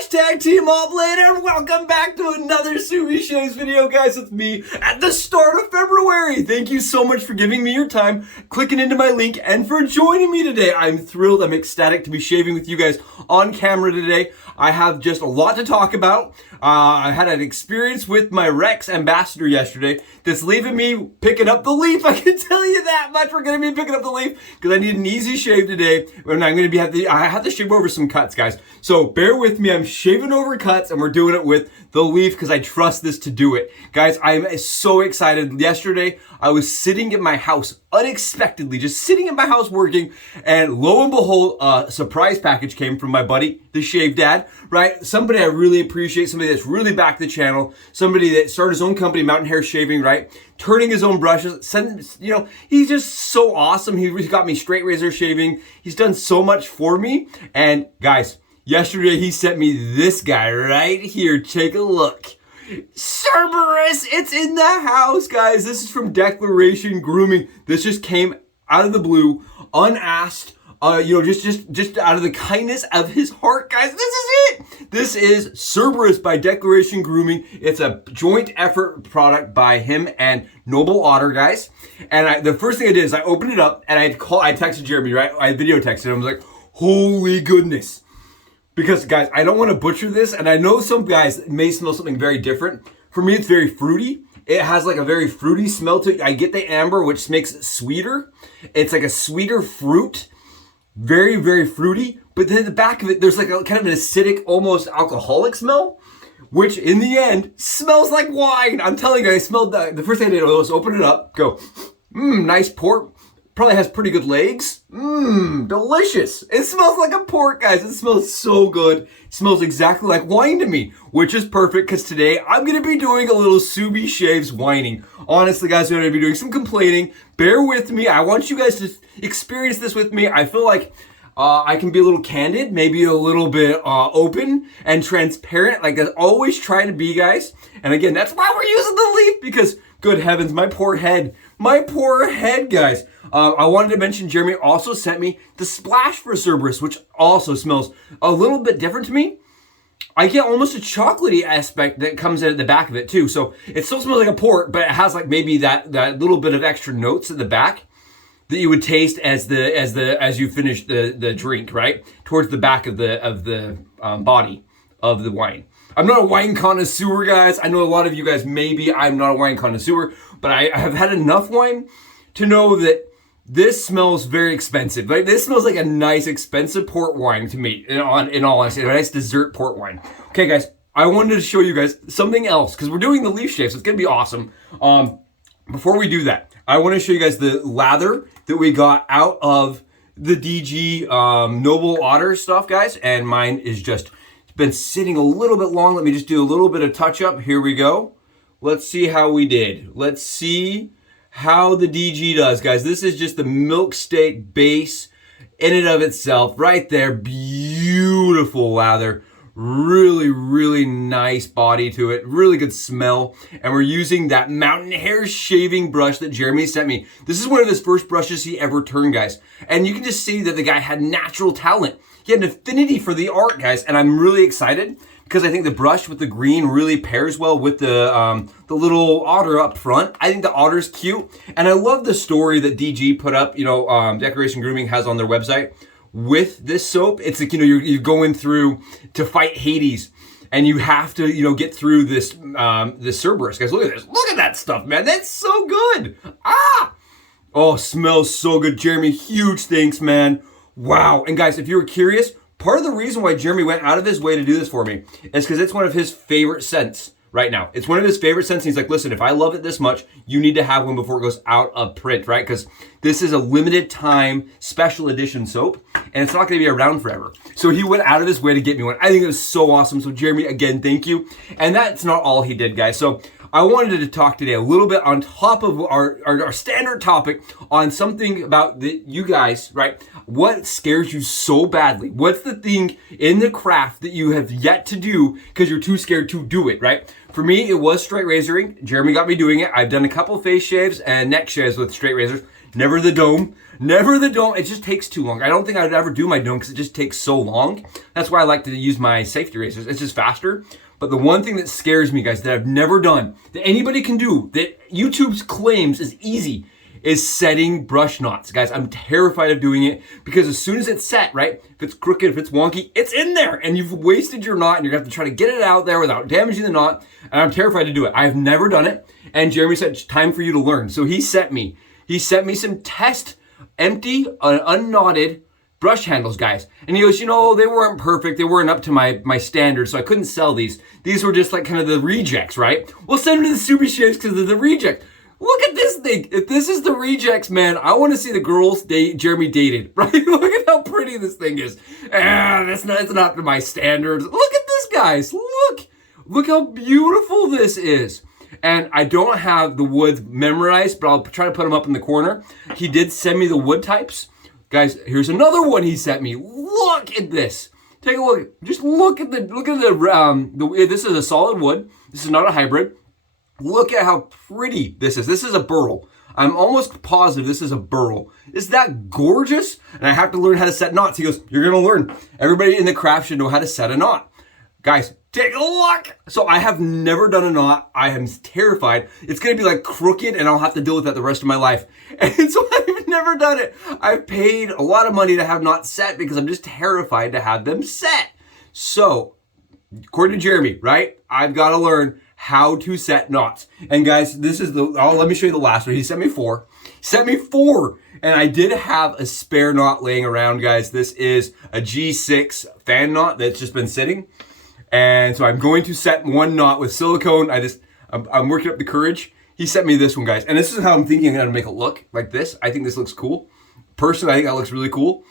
Hashtag Team Oblate, and welcome back to another Leafshave video, guys, with me at the start of February. Thank you so much for giving me your time, clicking into my link, and for joining me today. I'm thrilled, I'm ecstatic to be shaving with you guys on camera today. I have just a lot to talk about. I had an experience with my Rex ambassador yesterday that's leaving me picking up the leaf. I can tell you that much. We're going to be picking up the leaf because I need an easy shave today. And I'm going to I have to shave over some cuts, guys. So bear with me. I'm shaving over cuts and we're doing it with the leaf because I trust this to do it. Guys, I'm so excited. Yesterday, I was sitting in my house unexpectedly, just sitting in my house working, and lo and behold, a surprise package came from my buddy, the Shave Dad, right? Somebody I really appreciate, somebody that's really backed the channel, somebody that started his own company, Mountain Hair Shaving, right? Turning his own brushes, he's just so awesome. He got me straight razor shaving. He's done so much for me. And guys, yesterday he sent me this guy right here. Take a look. Cerberus, it's in the house, guys. This is from Declaration Grooming. This just came out of the blue, unasked, just out of the kindness of his heart, guys. This is it. This is Cerberus by Declaration Grooming. It's a joint effort product by him and Noble Otter, guys. And the first thing I did is I opened it up and I texted Jeremy, right? I video texted him. I was like, holy goodness. Because, guys, I don't want to butcher this, and I know some guys may smell something very different. For me, it's very fruity. It has like a very fruity smell to it. I get the amber, which makes it sweeter. It's like a sweeter fruit. Very, very fruity. But then at the back of it, there's like a kind of an acidic, almost alcoholic smell, which in the end smells like wine. I'm telling you, I smelled that. The first thing I did was open it up, go, nice port. Probably has pretty good legs. Delicious. It smells like a port, guys. It smells so good. It smells exactly like wine to me, which is perfect because today I'm going to be doing a little Subi Shaves whining. Honestly, guys, I'm going to be doing some complaining. Bear with me. I want you guys to experience this with me. I feel like I can be a little candid, maybe a little bit open and transparent, like I always try to be, guys. And again, that's why we're using the leaf, because good heavens, my poor head, guys. I wanted to mention Jeremy also sent me the splash for Cerberus, which also smells a little bit different to me. I get almost a chocolatey aspect that comes in at the back of it too. So it still smells like a port, but it has like maybe that little bit of extra notes at the back that you would taste as you finish the drink, right? Towards the back of the body of the wine. I'm not a wine connoisseur, guys. I know a lot of you guys maybe. I'm not a wine connoisseur, but I have had enough wine to know that this smells very expensive. Like, this smells like a nice, expensive port wine to me, in all honesty. A nice dessert port wine. Okay, guys, I wanted to show you guys something else, because we're doing the leaf shave, so it's going to be awesome. Before we do that, I want to show you guys the lather that we got out of the DG Noble Otter stuff, guys. And mine is just been sitting a little bit long. Let me just do a little bit of touch up. Here we go. Let's see how we did. Let's see how the DG does, guys. This is just the milk steak base in and of itself right there. Beautiful lather. Really, really nice body to it. Really good smell. And we're using that Mountain Hair shaving brush that Jeremy sent me. This is one of his first brushes he ever turned, guys. And you can just see that the guy had natural talent. He had an affinity for the art, guys. And I'm really excited because I think the brush with the green really pairs well with the little otter up front. I think the otter's cute. And I love the story that DG put up, Declaration Grooming has on their website with this soap. It's like, you're going through to fight Hades and you have to, get through this Cerberus. Guys, look at this. Look at that stuff, man. That's so good. Oh, smells so good. Jeremy, huge thanks, man. Wow. And guys, if you were curious, part of the reason why Jeremy went out of his way to do this for me is because it's one of his favorite scents right now. It's one of his favorite scents. He's like, listen, if I love it this much, you need to have one before it goes out of print, right? Because this is a limited time special edition soap and it's not going to be around forever. So he went out of his way to get me one. I think it was so awesome. So Jeremy, again, thank you. And that's not all he did, guys. So I wanted to talk today a little bit on top of our standard topic on something about you guys, right? What scares you so badly? What's the thing in the craft that you have yet to do because you're too scared to do it, right? For me, it was straight razoring. Jeremy got me doing it. I've done a couple face shaves and neck shaves with straight razors. Never the dome. Never the dome. It just takes too long. I don't think I'd ever do my dome because it just takes so long. That's why I like to use my safety razors. It's just faster. But the one thing that scares me, guys, that I've never done, that anybody can do, that YouTube's claims is easy, is setting brush knots. Guys, I'm terrified of doing it because as soon as it's set, right, if it's crooked, if it's wonky, it's in there and you've wasted your knot and you're gonna have to try to get it out there without damaging the knot. And I'm terrified to do it. I've never done it. And Jeremy said, it's time for you to learn. So he sent me some test empty, unknotted brush handles, guys. And he goes, you know, they weren't perfect. They weren't up to my standards, so I couldn't sell these. These were just like kind of the rejects, right? We'll send them to the Super Shaves because they're the reject. Look at this thing. If this is the rejects, man, I want to see the girls Jeremy dated, right? Look at how pretty this thing is. It's not up to my standards. Look at this, guys. Look how beautiful this is. And I don't have the woods memorized, but I'll try to put them up in the corner. He did send me the wood types. Guys, here's another one he sent me. Look at this. Take a look. Just look at this is a solid wood. This is not a hybrid. Look at how pretty this is. This is a burl. I'm almost positive this is a burl. Is that gorgeous? And I have to learn how to set knots. He goes, you're going to learn. Everybody in the craft should know how to set a knot. Guys, take a look. So I have never done a knot. I am terrified. It's going to be like crooked and I'll have to deal with that the rest of my life. And so I've never done it. I've paid a lot of money to have knots set because I'm just terrified to have them set. So, according to Jeremy, right? I've got to learn how to set knots. And guys, this is let me show you the last one. He sent me four. And I did have a spare knot laying around, guys. This is a G6 fan knot that's just been sitting. And so I'm going to set one knot with silicone. I'm working up the courage. He sent me this one, guys. And this is how I'm thinking how to make it look like this. I think this looks cool. Personally, I think that looks really cool.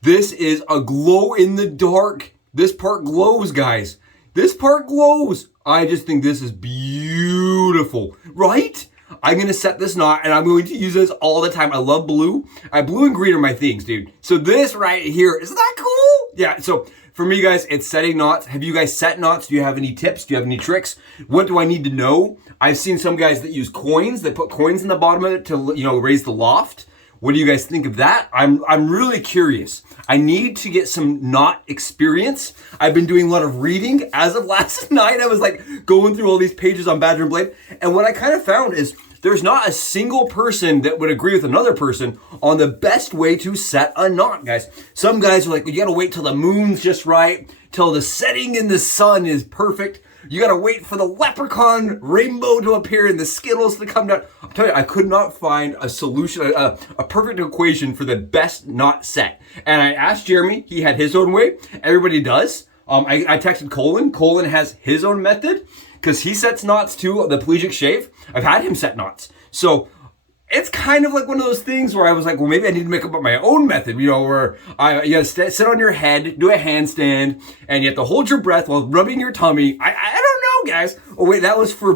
This is a glow in the dark. This part glows, guys. This part glows. I just think this is beautiful, right? I'm going to set this knot and I'm going to use this all the time. I love blue. Blue and green are my things, dude. So this right here, isn't that cool? Yeah, so for me, guys, it's setting knots. Have you guys set knots? Do you have any tips? Do you have any tricks? What do I need to know? I've seen some guys that use coins. They put coins in the bottom of it to, raise the loft. What do you guys think of that? I'm really curious. I need to get some knot experience. I've been doing a lot of reading. As of last night, I was like going through all these pages on Badger and Blade. And what I kind of found is there's not a single person that would agree with another person on the best way to set a knot, guys. Some guys are like, you gotta wait till the moon's just right, till the setting in the sun is perfect. You gotta wait for the leprechaun rainbow to appear and the Skittles to come down. I'm telling you, I could not find a solution, a perfect equation for the best knot set. And I asked Jeremy, he had his own way. Everybody does. I texted Colin. Colin has his own method because he sets knots too, the pelagic shave. I've had him set knots. So it's kind of like one of those things where I was like, well, maybe I need to make up my own method, where you gotta sit on your head, do a handstand, and you have to hold your breath while rubbing your tummy. I don't know, guys. Oh, wait, that was for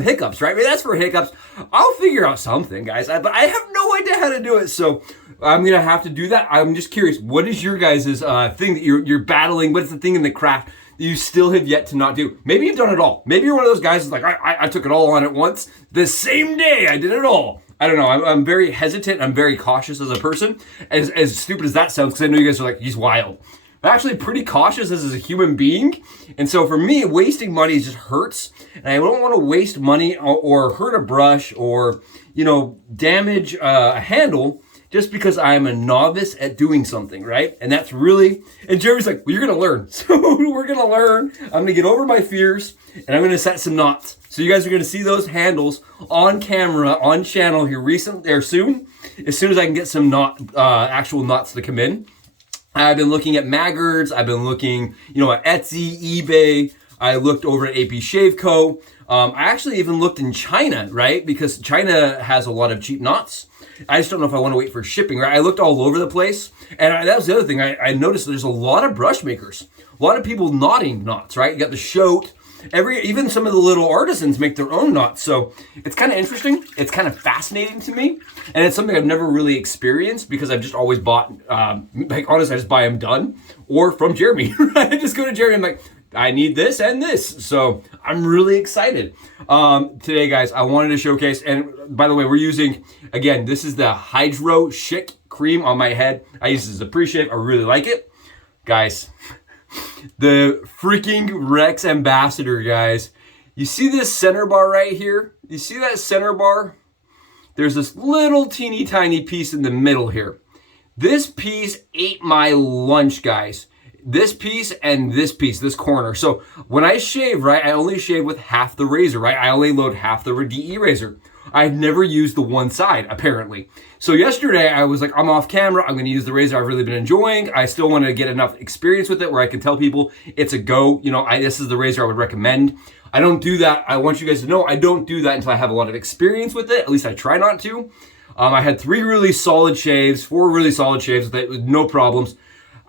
hiccups, right? Maybe that's for hiccups. I'll figure out something, guys. But I have no idea how to do it, so I'm gonna have to do that. I'm just curious, what is your guys' thing that you're battling? What is the thing in the craft that you still have yet to not do? Maybe you've done it all. Maybe you're one of those guys who's like, I took it all on at once. The same day, I did it all. I don't know. I'm very hesitant. I'm very cautious as a person. As stupid as that sounds, because I know you guys are like, he's wild. I'm actually pretty cautious as a human being. And so for me, wasting money just hurts. And I don't want to waste money or hurt a brush or, damage a handle just because I'm a novice at doing something, right? And that's really, and Jeremy's like, well, you're going to learn. So we're going to learn. I'm going to get over my fears and I'm going to set some knots. So you guys are going to see those handles on camera, on channel here soon, as soon as I can get some actual knots to come in. I've been looking at Maggards. I've been looking, at Etsy, eBay. I looked over at AP Shave Co. I actually even looked in China, right? Because China has a lot of cheap knots. I just don't know if I want to wait for shipping, right? I looked all over the place. And that was the other thing. I noticed there's a lot of brush makers. A lot of people knotting knots, right? You got the Shote. Even some of the little artisans make their own knots. So it's kind of interesting. It's kind of fascinating to me. And it's something I've never really experienced because I've just always bought, honestly, I just buy them done or from Jeremy. I just go to Jeremy and I'm like, I need this and this. So I'm really excited. Today, guys, I wanted to showcase, and by the way, we're using, again, this is the Hydro Chic cream on my head. I use this as a pre-shave. I really like it. Guys, the freaking Rex Ambassador, guys. You see this center bar right here? You see that center bar? There's this little teeny tiny piece in the middle here. This piece ate my lunch, guys. This piece and this piece, this corner. So when I shave, right, I only shave with half the razor, right? I only load half the DE razor. I've never used the one side, apparently. So yesterday I was like, I'm off camera. I'm gonna use the razor I've really been enjoying. I still want to get enough experience with it where I can tell people it's a go. You know, this is the razor I would recommend. I don't do that. I want you guys to know I don't do that until I have a lot of experience with it. At least I try not to. I had 4 really solid shaves with it with no problems.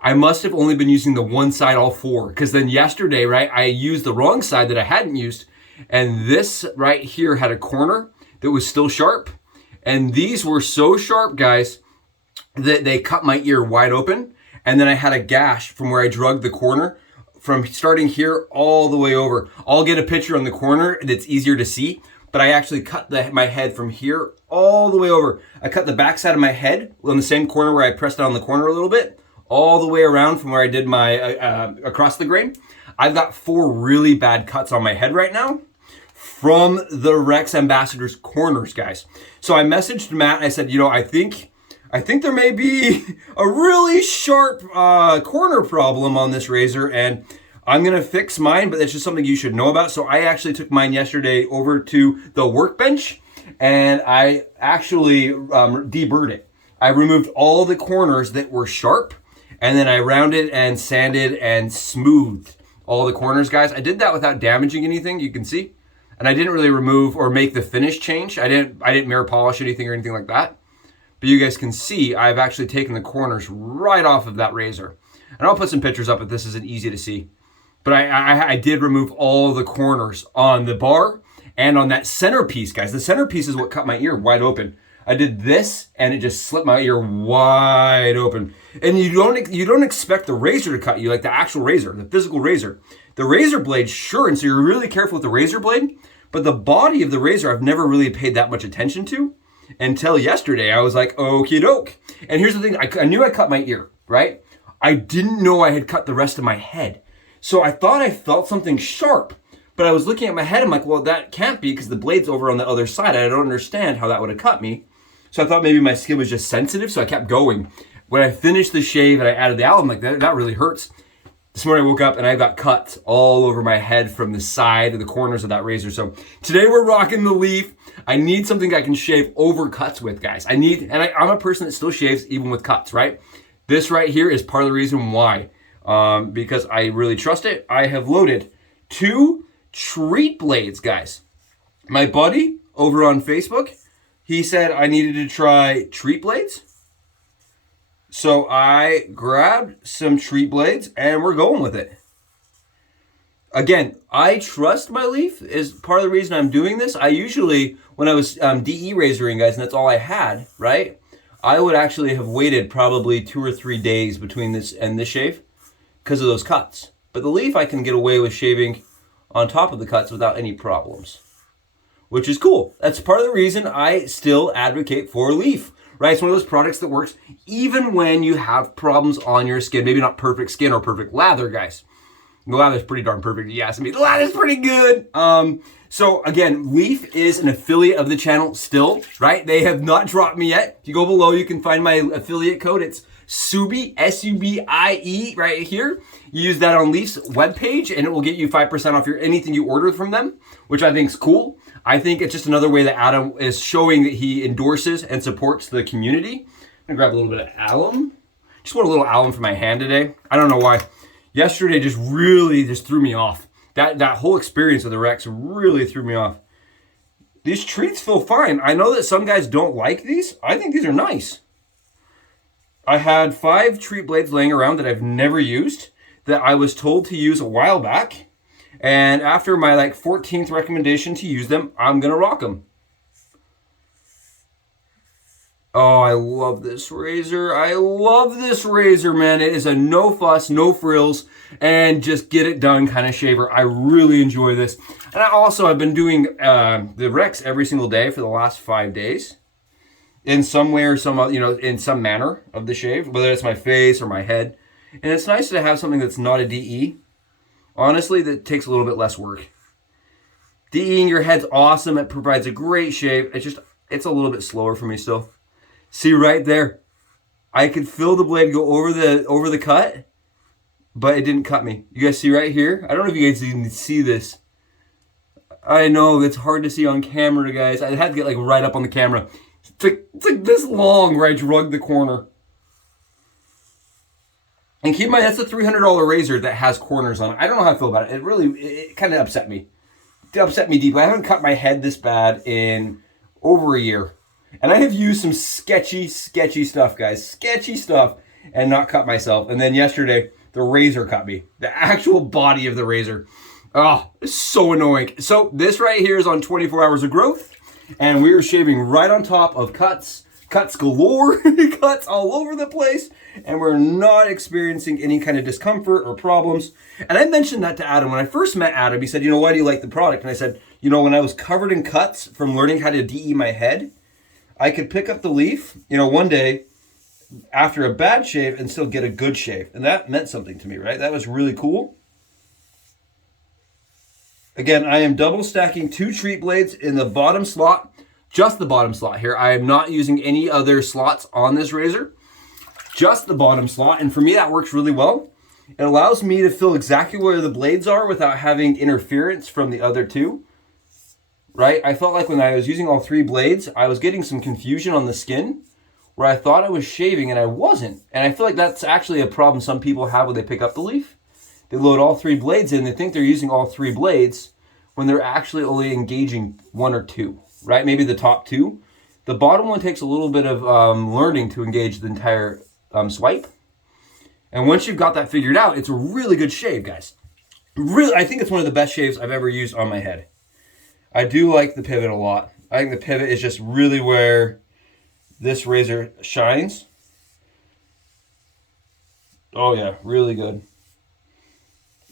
I must have only been using the one side all 4, because then yesterday, right, I used the wrong side that I hadn't used, and this right here had a corner that was still sharp, and these were so sharp, guys, that they cut my ear wide open, and then I had a gash from where I drugged the corner from starting here all the way over. I'll get a picture on the corner that's easier to see, but I actually cut my head from here all the way over. I cut the back side of my head on the same corner where I pressed it on the corner a little bit, all the way around from where I did my across the grain. I've got 4 really bad cuts on my head right now from the Rex Ambassador's corners, guys. So I messaged Matt and I said, you know, I think there may be a really sharp corner problem on this razor, and I'm gonna fix mine, but that's just something you should know about. So I actually took mine yesterday over to the workbench and I actually deburred it. I removed all the corners that were sharp, and then I rounded and sanded and smoothed all the corners, guys. I did that without damaging anything, you can see. And I didn't really remove or make the finish change. I didn't mirror polish anything or anything like that. But you guys can see I've actually taken the corners right off of that razor. And I'll put some pictures up if this isn't easy to see. But I did remove all the corners on the bar and on that centerpiece, guys. The centerpiece is what cut my ear wide open. I did this and it just slit my ear wide open. And you don't expect the razor to cut you, like the actual razor, the physical razor. The razor blade's sure, and so you're really careful with the razor blade, but the body of the razor I've never really paid that much attention to until yesterday. I was like, okie doke. And here's the thing, I knew I cut my ear, right? I didn't know I had cut the rest of my head. So I thought I felt something sharp, but I was looking at my head, I'm like, well, that can't be because the blade's over on the other side. I don't understand how that would have cut me. So I thought maybe my skin was just sensitive, so I kept going. When I finished the shave and I added the alum, like that really hurts. This morning I woke up and I got cuts all over my head from the side and the corners of that razor. So today we're rocking the Leaf. I need something I can shave over cuts with, guys. I'm a person that still shaves even with cuts, right? This right here is part of the reason why, because I really trust it. I have loaded 2 treat blades, guys. My buddy over on Facebook, he said I needed to try treat blades. So I grabbed some treat blades and we're going with it. Again, I trust my Leaf is part of the reason I'm doing this. I usually, when I was DE razoring, guys, and that's all I had, right? I would actually have waited probably 2 or 3 days between this and this shave because of those cuts. But the Leaf, I can get away with shaving on top of the cuts without any problems, which is cool. That's part of the reason I still advocate for Leaf. Right, it's one of those products that works even when you have problems on your skin. Maybe not perfect skin or perfect lather, guys. The lather's pretty darn perfect, if you ask me. The lather's pretty good. So again, Leaf is an affiliate of the channel still, right? They have not dropped me yet. If you go below, you can find my affiliate code. It's SUBIE, S-U-B-I-E, right here. You use that on Leaf's webpage, and it will get you 5% off anything you order from them, which I think is cool. I think it's just another way that Adam is showing that he endorses and supports the community. I'm gonna grab a little bit of alum. Just want a little alum for my hand today. I don't know why. Yesterday just really threw me off. That whole experience of the Rex really threw me off. These treats feel fine. I know that some guys don't like these. I think these are nice. I had 5 treat blades laying around that I've never used that I was told to use a while back. And after my 14th recommendation to use them, I'm gonna rock them. Oh, I love this razor. I love this razor, man. It is a no fuss, no frills, and just get it done kind of shaver. I really enjoy this. And I've been doing the Rex every single day for the last 5 days. In some way or in some manner of the shave, whether it's my face or my head. And it's nice to have something that's not a DE. Honestly, that takes a little bit less work. DEing your head's awesome. It provides a great shave. It's a little bit slower for me still. See right there, I could feel the blade go over the cut, but it didn't cut me. You guys see right here? I don't know if you guys even see this. I know it's hard to see on camera, guys. I had to get like right up on the camera. It's like this long where I drug the corner. And keep in mind, that's a $300 razor that has corners on it. I don't know how I feel about it. It kind of upset me. It upset me deeply. I haven't cut my head this bad in over a year. And I have used some sketchy stuff, guys. Sketchy stuff, and not cut myself. And then yesterday, the razor cut me. The actual body of the razor. Oh, it's so annoying. So this right here is on 24 hours of growth. And we are shaving right on top of cuts galore, cuts all over the place, and we're not experiencing any kind of discomfort or problems. And I mentioned that to Adam. When I first met Adam, he said, why do you like the product? And I said, when I was covered in cuts from learning how to DE my head, I could pick up the leaf, one day after a bad shave and still get a good shave. And that meant something to me, right? That was really cool. Again, I am double stacking 2 treat blades in the bottom slot, just the bottom slot here. I am not using any other slots on this razor, just the bottom slot. And for me, that works really well. It allows me to feel exactly where the blades are without having interference from the other 2, right? I felt like when I was using all 3 blades, I was getting some confusion on the skin where I thought I was shaving and I wasn't. And I feel like that's actually a problem some people have when they pick up the leaf. They load all 3 blades in. They think they're using all 3 blades when they're actually only engaging 1 or 2, right? Maybe the top 2. The bottom one takes a little bit of learning to engage the entire swipe. And once you've got that figured out, it's a really good shave, guys. Really, I think it's one of the best shaves I've ever used on my head. I do like the pivot a lot. I think the pivot is just really where this razor shines. Oh yeah, really good.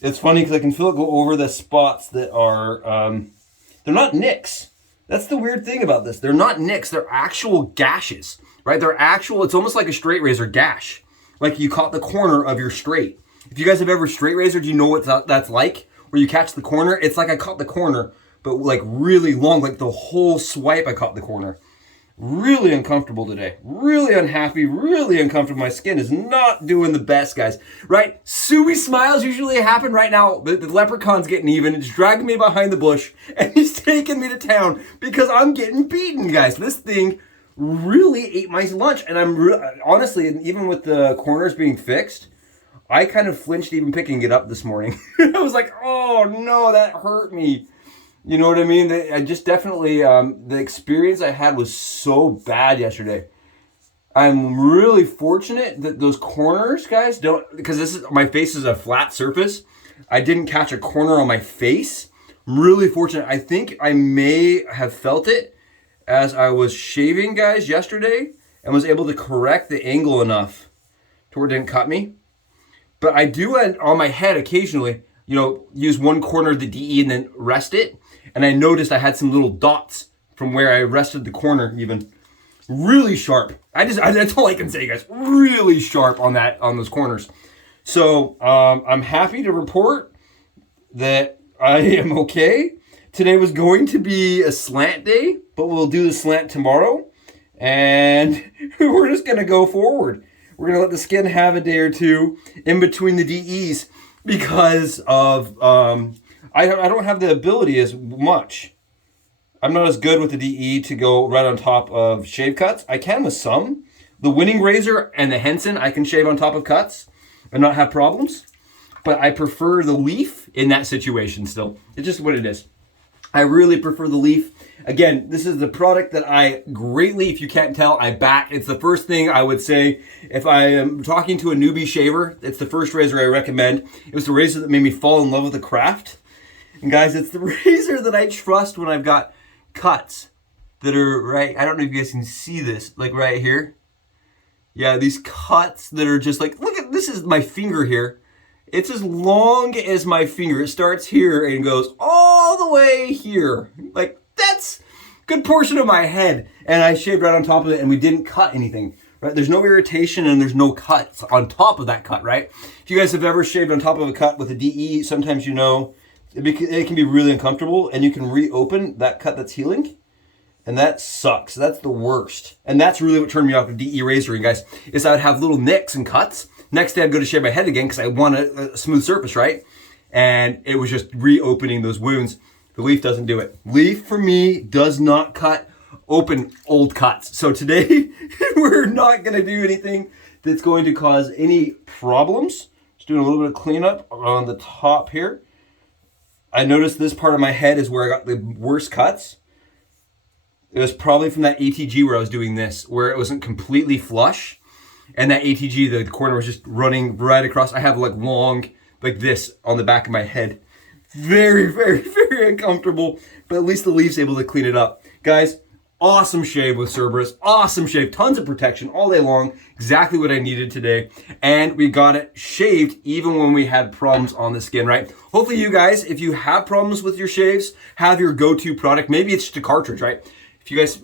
It's funny because I can feel it go over the spots that are, they're not nicks. That's the weird thing about this. They're not nicks, they're actual gashes, right? They're actual, it's almost like a straight razor gash. Like you caught the corner of your straight. If you guys have ever straight razored, you know what that's like? Where you catch the corner, it's like I caught the corner, but like really long, like the whole swipe I caught the corner. Really uncomfortable today. Really unhappy, really uncomfortable. My skin is not doing the best, guys. Right? Suey smiles usually happen right now. The leprechaun's getting even. It's dragging me behind the bush, and he's taking me to town because I'm getting beaten, guys. This thing really ate my lunch, and honestly, even with the corners being fixed, I kind of flinched even picking it up this morning. I was like, oh no, that hurt me. You know what I mean? I just definitely, the experience I had was so bad yesterday. I'm really fortunate that those corners, guys, because my face is a flat surface. I didn't catch a corner on my face. I'm really fortunate. I think I may have felt it as I was shaving, guys, yesterday, and was able to correct the angle enough to where it didn't cut me. But I do, on my head occasionally, use one corner of the DE and then rest it. And I noticed I had some little dots from where I rested the corner even. Really sharp. That's all I can say, guys. Really sharp on those corners. So I'm happy to report that I am okay. Today was going to be a slant day, but we'll do the slant tomorrow. And we're just going to go forward. We're going to let the skin have a day or two in between the DEs because of... I don't have the ability as much. I'm not as good with the DE to go right on top of shave cuts. I can with some. The Winning razor and the Henson, I can shave on top of cuts and not have problems. But I prefer the Leaf in that situation still. It's just what it is. I really prefer the Leaf. Again, this is the product that I greatly, if you can't tell, I back. It's the first thing I would say if I am talking to a newbie shaver. It's the first razor I recommend. It was the razor that made me fall in love with the craft. And guys, it's the razor that I trust when I've got cuts that are right, I don't know if you guys can see this, like right here. Yeah, these cuts that are just like, look at, this is my finger here. It's as long as my finger. It starts here and goes all the way here. Like, that's a good portion of my head. And I shaved right on top of it, and we didn't cut anything, right? There's no irritation and there's no cuts on top of that cut, right? If you guys have ever shaved on top of a cut with a DE, sometimes you know it can be really uncomfortable, and you can reopen that cut that's healing. And that sucks. That's the worst. And that's really what turned me off of DE razoring, guys, is I would have little nicks and cuts. Next day I'd go to shave my head again because I want a smooth surface, right? And it was just reopening those wounds. The Leaf doesn't do it. Leaf, for me, does not cut open old cuts. So today, we're not going to do anything that's going to cause any problems. Just doing a little bit of cleanup on the top here. I noticed this part of my head is where I got the worst cuts. It was probably from that ATG where I was doing this, where it wasn't completely flush. And that ATG, the corner was just running right across. I have like long, like this on the back of my head. Very, very, very uncomfortable. But at least the Leaf's able to clean it up. Guys, awesome shave with Cerberus. Awesome shave. Tons of protection all day long. Exactly what I needed today. And we got it shaved even when we had problems on the skin, right? Hopefully you guys, if you have problems with your shaves, have your go-to product. Maybe it's just a cartridge, right? If you guys,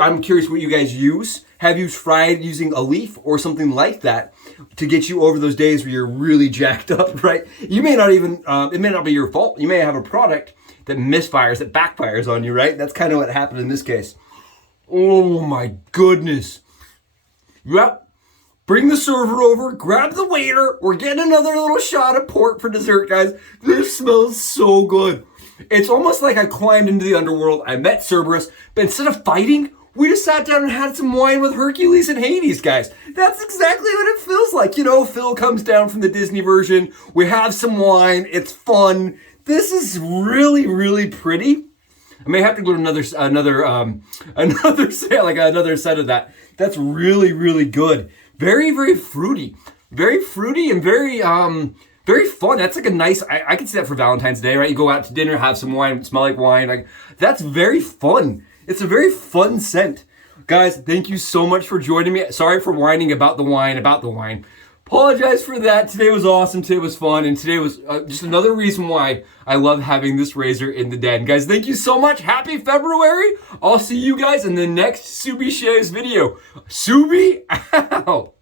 I'm curious what you guys use. Have you tried using a Leaf or something like that to get you over those days where you're really jacked up, right? You may not even, it may not be your fault. You may have a product that misfires, that backfires on you, right? That's kind of what happened in this case. Oh my goodness. Yep. Bring the server over, grab the waiter. We're getting another little shot of pork for dessert, guys. This smells so good. It's almost like I climbed into the underworld. I met Cerberus, but instead of fighting, we just sat down and had some wine with Hercules and Hades, guys. That's exactly what it feels like. You know, Phil comes down from the Disney version. We have some wine. It's fun. This is really, really pretty. I may have to go to another set of that. That's really, really good. Very, very fruity. Very fruity and very fun. That's like a nice, I can see that for Valentine's Day, right? You go out to dinner, have some wine, smell like wine. Like, that's very fun. It's a very fun scent. Guys, thank you so much for joining me. Sorry for whining about the wine. Apologize for that. Today was awesome. Today was fun. And today was just another reason why I love having this razor in the den. Guys, thank you so much. Happy February. I'll see you guys in the next Subi Shaves video. Subi out.